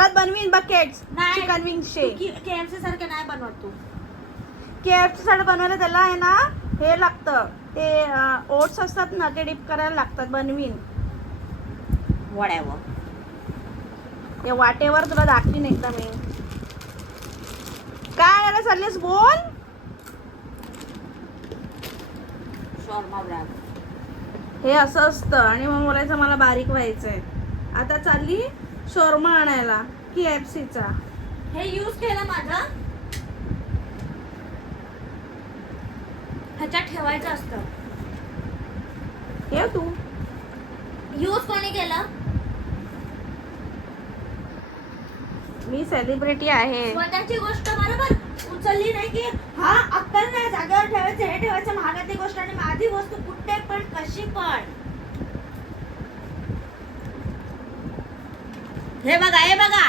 घरात बनवीन बकेट्स नाही. Chicken विंगचे. KFC सारखे नाही बनवत तू. KFC साठी बनवायला त्याला आहे ना हे लागतं ते ओट्स असतात ना ते डिप करायला लागतात. बनवीन वड्यावर ते वाटेवर तुला दाखवीन एकदा मी. काय आणायला चाललीस बोल. शॉर्मा ब्रॅड. हे असं असतं आणि मग बोलायचं मला बारीक व्हायचंय. आता चालली शोरमा आणायला KFCचा. हे यूज केलं माझं. ह्याच्यात ठेवायचं असतं. ठेव तू. यूज कोणी केलं? मी सेलिब्रिटी आहे. स्वतःची गोष्ट बरोबर उचलली नाही की हा अक्कल नाही जागेवर ठेवायचं हे ठेवायचं महागातली गोष्ट आणि माझी वस्तू कुठे पण कशी पण. हे बघा हे बघा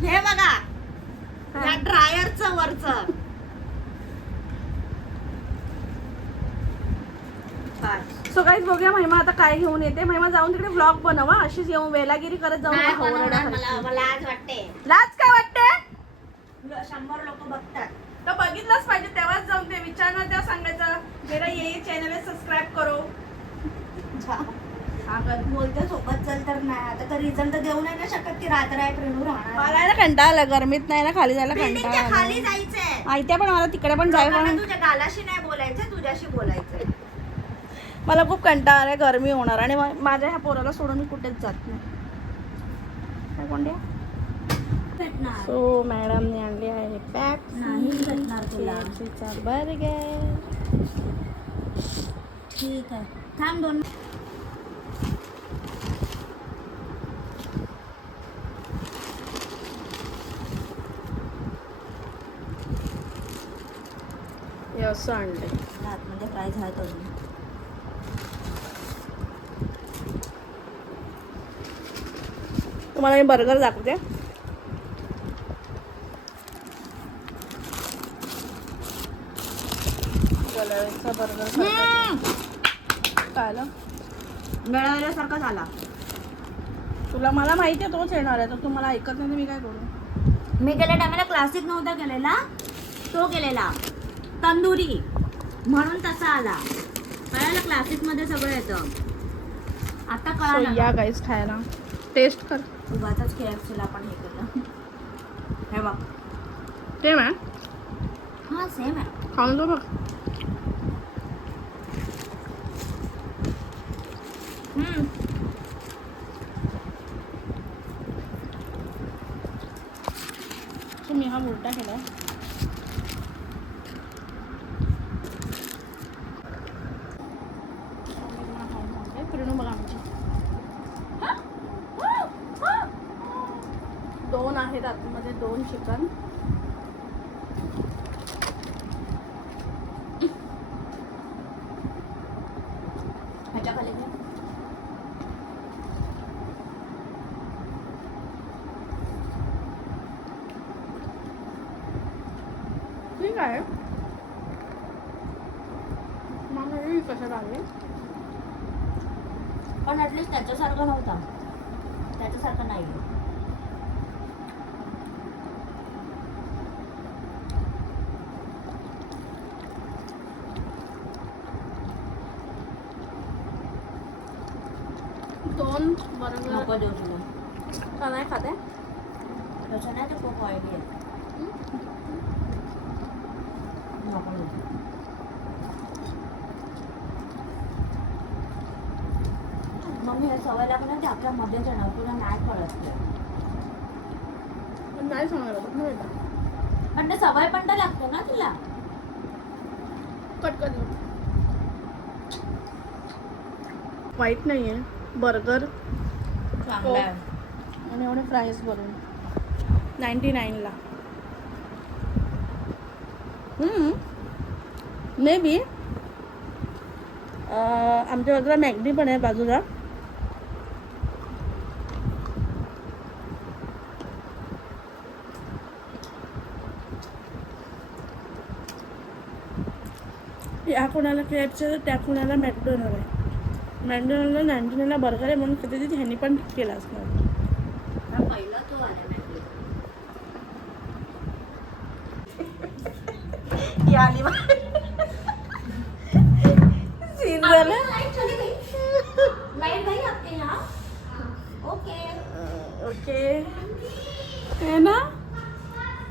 हे बघा या ड्रायरचं वरचं. सो गाईज बघूया महिमा आता काय घेऊन येते. महिमा जाऊन तिकडे व्लॉग बनवा. अशीच येऊन वेलागिरी करत जाऊ नाही नका बनवणार मला ओरडासारखी. मला आज वाटते. लाज काय वाटते. 100 लोक बघतात. तर बघितलंच पाहिजे तेव्हाच जाऊन ते विचारणं त्या सांगायचं मेरा ये चॅनल सबस्क्राईब करो. बोलते सोबत चल तर नाही आता तर रिझन तर देऊ नाही ना शकत की रात्र आहे प्रेणू राहणार. मला आहे ना कंटाळा आला गरमीत नाही ना खाली जायला बिल्डिंगच्या कंटाळा खाली आला. जायचंय. माहितीये पण मला तिकडे पण जायला लोकांना पण तुझ्या गालाशी नाही बोलायचं तुझ्याशी बोलायचंय. मला खूप कंटाळा आलाय. गरमी होणार आणि माझ्या ह्या पोराला सोडून मी कुठेच जात नाही. काय कोणत्या भेटणार सो मॅडमने आणली आहे पॅक नाही भेटणार तुला. बर्गर. ठीक आहे थांब 2 हे असं आणलंय. आतमध्ये प्राइस आहे अजून. तुम्हाला मी बर्गर दाखवते. गलवेचा बर्गर काय आलं मिळवल्यासारखं झाला. तुला मला माहिती आहे तोच येणार आहे तर तुम्हाला ऐकत नाही तर मी काय करू. मी गेल्या टायमाला क्लासिक नव्हता केलेला तो केलेला तंदुरी म्हणून तसा आला. कळालं क्लासिक मध्ये सगळं येतं. आता So, कळालं या गाईस खायला टेस्ट कर. उगाचच KFC ला पण हे केलं. हे बघ ते मॅम हा सेम आहे. खाऊन तो बघ. तुम्ही हा उलटा केला. बघा आमची 2 आहेत आतमध्ये 2 चिकन. ह्याच्या खाली घे. ठीक आहे. मग हे कसं लागेल. पण ऍटलीस्ट त्याच्यासारखं नव्हता. त्याच्यासारखं नाही. दोन बरोबर नको देऊ तुला. का नाही खाते. तसं नाही ते खूप ऑइली आहे. नको देऊ. मम्मी हे सवय लागणार ते आपल्या मध्येच येणार तुला नाही कळत ते. नाही सांगणार पण ते सवय पण तर लागते ना तुला. कट कर. वाईट नाही आहे बर्गर चांगलं आहे. आणि एवढे फ्राईज बघून 99ला. मे बी आमच्या बाजूला मॅगडी पण आहे बाजूला. या कोणाला KFC तर त्या कोणाला मॅकडोनल्ड आहे. मॅकडोनल्डला 99ला बर्गर आहे म्हणून कदाचित ह्यांनी पण केला असणार. पहिला तो आला आली सीन झालं. लाइट गई आपके यहाँ? ओके. ओके है ना.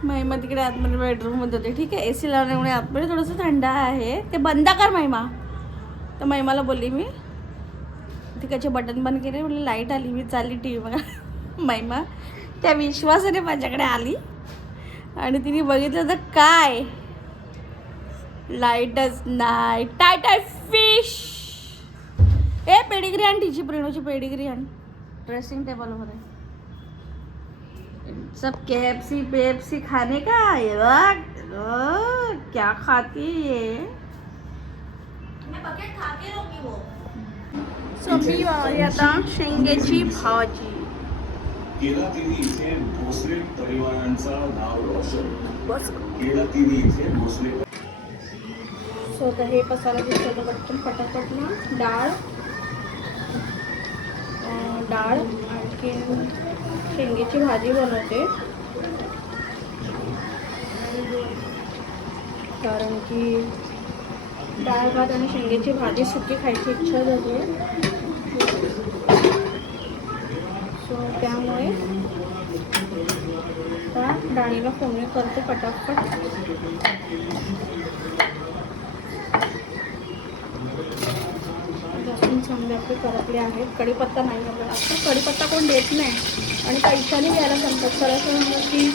महिमा तिकडे आतमध्ये बेडरूम मध्ये होते. ठीक आहे, एसी लावल्यामुळे आतमध्ये थोडंसं थंड आहे. ते बंद कर महिमा. तर महिमाला बोलली मी, तिकडचे बटन बंद केले, म्हणलं लाईट आली, मी चालली टी व्ही बघा. महिमा त्या विश्वासाने माझ्याकडे आली आणि तिने बघितलं तर काय, लाईटच नाही. Tie fish. ए पेडिग्री आण, तिची प्रेणूची पेडिग्री आण ड्रेसिंग टेबलमध्ये. सब KFC पेप्सी खाने का. ये बघ क्या खाती है. मैं बकेट खा के रहूंगी वो. सो मी बनवली आता शेंगेची भाजी. गेला तिने इथे भोसले परिवारांचा नाव रोशन. बस. गेला तिने इथे भोसले. सो आता हे पसारा दिसतो पटकन पटापट ना. डाळ आणखी शेंगेची भाजी बनवते, कारण की डाळ भात आणि शेंगेची भाजी सुकी खायची इच्छा झाली आहे. सो त्यामुळे आता डाळीला फोडणी करते पटापट. लसूण चांगले आपले करपले आहेत. कढीपत्ता नाही आपल्याला. आता कढीपत्ता कोण देत नाही आणि पैशाने घ्यायला सांगतात. खरं म्हणलं की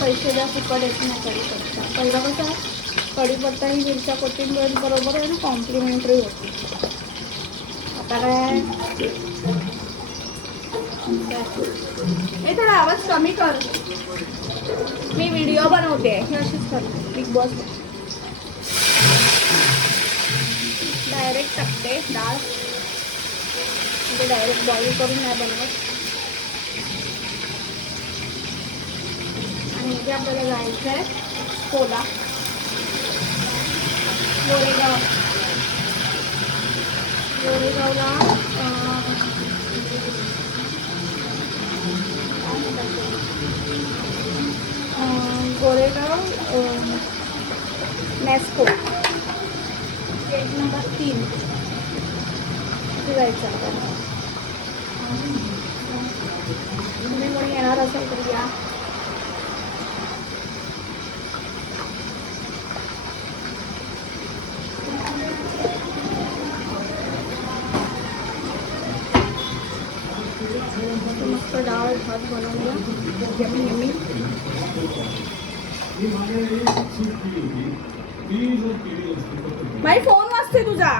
पैसे द्या, फुकट देत नाही कढीपत्ता. पहिला कसा कढीपत्ता ही मिरच्या कोथिंबीर बरोबर आहे ना, कॉम्प्लिमेंटरी होती. आता काय हे थोडा आवाज कमी कर, मी व्हिडिओ बनवते. हे अशीच कर बिग बॉस. डायरेक्ट टाकते डाळ, म्हणजे डायरेक्ट बॉईल करून नाही बनवत. आणि इथे आपल्याला जायचं आहे कोला गोरेगावला गोरेगाव नेस्को गेट नंबर 3 तिथे जायचं आपल्याला. तुम्ही कोणी येणार असेल तर या. मस्त डाळ भात बनवूया. Yummy yummy. बाई फोन वाजते तुझा.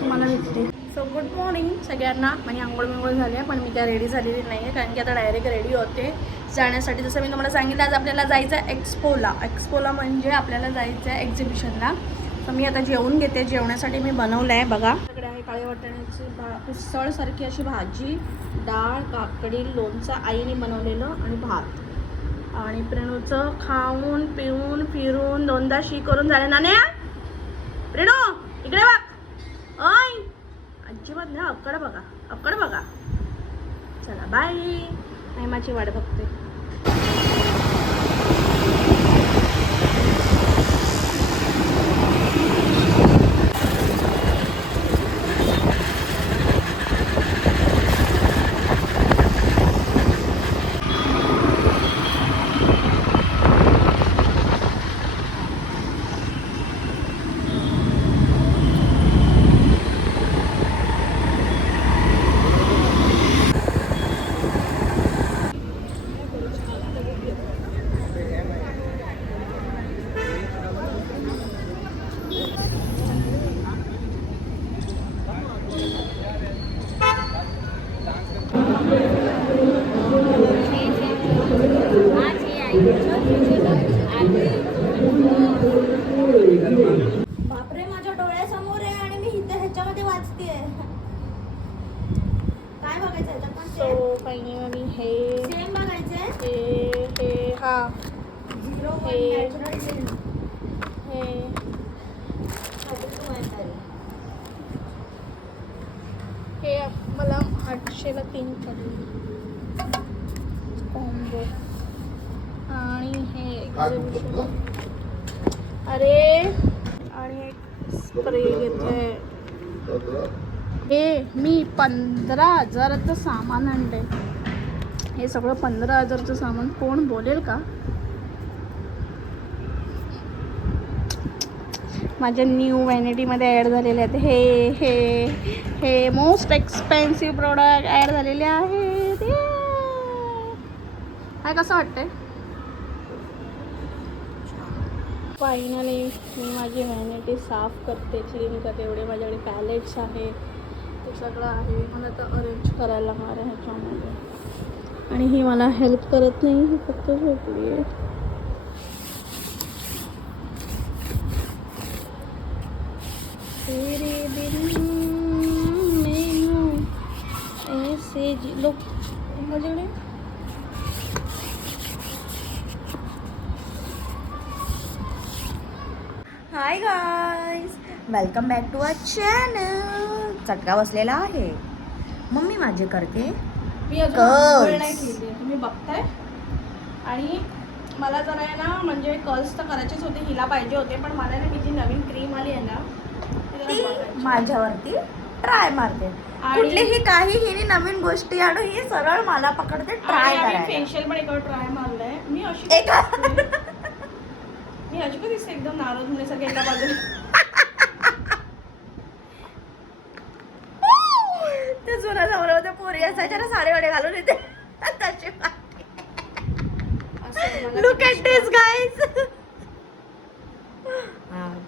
तुम्हाला भेटते. सो गुड मॉर्निंग सगळ्यांना. माझी आंघोळ बिंघोळ झाली आहे, पण मी काय रेडी झालेली नाही आहे, कारण की आता डायरेक्ट रेडी होते जाण्यासाठी. जसं मी तुम्हाला सांगितलं, आज आपल्याला जायचं आहे एक्सपोला म्हणजे आपल्याला जायचं आहे एक्झिबिशनला. तर मी आता जेवून घेते. जेवण्यासाठी मी बनवलं आहे बघा. आपल्याकडे आहे काळ्या वाटाण्याची उसळसारखी अशी भाजी, डाळ, काकडी, लोणचं आईने बनवलेलं आणि भात. आणि प्रेणूचं खाऊन पिऊन फिरून 2दा शी करून झाले. नाण्या प्रेणू इकडे बघ. ओय अजिबात नाही. अक्कड बघा. चला बाय. महिमाची वाट बघते. बापरे, माझ्या डोळ्यासमोर आहे आणि मी इथे ह्याच्यामध्ये वाचतेय. काय बघायचं आहे पण सो काही आणि हे सेम बघायचंय. हे हा 0 नॅचरल हे हे मला 500ला 3 पडले कॉम्बो. आणि हे एक्झिबिशन. अरे आणि एक स्प्रे घेते. हे मी 15,000चं सामान आणलंय. हे सगळं 15,000चं सामान कोण बोलेल का? माझ्या न्यू व्हॅनिटीमध्ये ॲड झालेले आहेत हे हे हे मोस्ट एक्सपेन्सिव्ह प्रोडक्ट ॲड झालेले आहेत. काय कसं वाटतंय? फायनली मी माझी व्हॅनिटी साफ करते, क्लीन करते. एवढे माझ्याकडे पॅलेट्स आहे, ते सगळं आहे. मला तर अरेंज करायला लागणार आहे ह्याच्यामध्ये. आणि ही मला हेल्प करत नाही, ही फक्त झोपली आहे. तेरे बिन मैं ऐसे जी लो माझ्याकडे. Hi guys, welcome back to our channel. चटका बसलेला आहे. मम्मी माझी करते. मी अजून कर्ल्स. आंघोळ नाही केली आहे, तुम्ही बघताय. आणि मला जरा आहे ना, म्हणजे कर्ल्स तर करायचेच होते, हिला पाहिजे होते. पण मला ना, ही जी नवीन क्रीम आली आहे ना, ती माझ्यावरती ट्राय मारते. आणि- कुठलीही काही हिने नवीन गोष्टी आणू, ही सरळ मला पकडते ट्राय करायला. फेशियल पण एका ट्राय मारलंय मी. अशी एका- दिसते. मी अशी का दिसते एकदम नाराज होण्यासारखी एका बाजूला. ते जुना जमाना होते, पोरी असायच्या ना साडीवाडे घालून येते तशी. असं मला लुक ॲट दिस गाईज.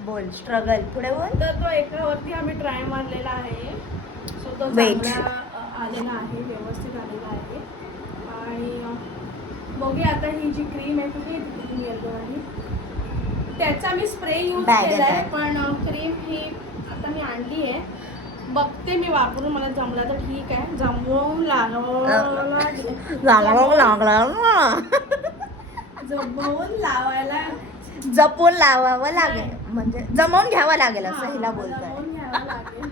बोल, स्ट्रगल पुढे बोल. तर तो एकावरती आम्ही ट्राय मारलेला आहे. सो तो Wait. चांगला आलेला आहे, व्यवस्थित आलेला आहे. आणि बघूया आता ही जी क्रीम आहे कुठे क्रीम येतो आहे त्याचा मी स्प्रे यूज Bag केला आहे. आहे. पण क्रीम ही आता मी आणली आहे, बघते मी वापरून. मला जमला तर ठीक आहे. जमवून जमवून लावायला जपून लावावं लागेल, म्हणजे जमवून घ्यावं लागेल असं हिला बोलतोय. जमवून घ्यावं लागेल.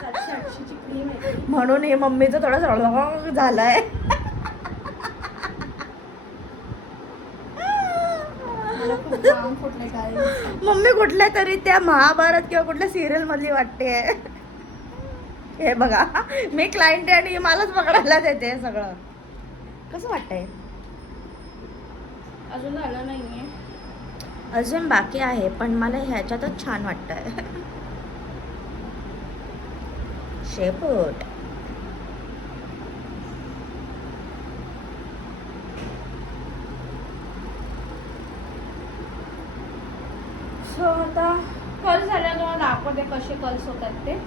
780ची क्रीम आहे ती. म्हणून हे मम्मीचं थोडं झालंय. मला खूप घाम फुटले काय. मम्मी कुठल्या तरी त्या महाभारत किंवा कुठल्या सिरियल मधली वाटते. हे बघा, मी क्लायंट आहे आणि मलाच पकडायला देते सगळं. कसं वाटतंय? अजून झालं नाहीये. अजून बाकी आहे, पण मला ह्याच्यातच छान वाटतंय. शेपूट. सो आता कर्ल्स झाल्यावर तुम्हाला दाखवते कसे कर्ल्स होतात ते.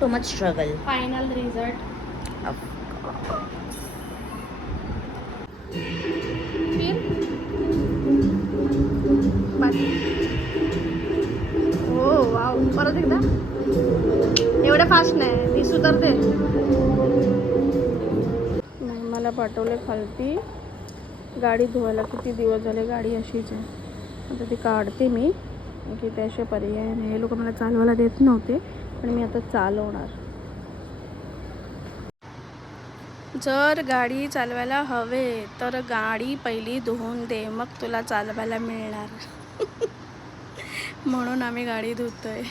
Too much struggle. Final result. हो वाव, परत एकदा. एवढं फास्ट नाही, मी सुधारते. मला पाठवले खालती गाडी धुवायला. किती दिवस झाले गाडी अशीच आहे. आता ती काढते मी, की त्याशिवाय पर्याय नाही. हे लोक मला चालवायला देत नव्हते, पण मी आता चालवणार. जर गाडी चालवायला हवे तर गाडी पहिली धुवून दे, मग तुला चालवायला मिळणार. म्हणून आम्ही गाडी धुतोय.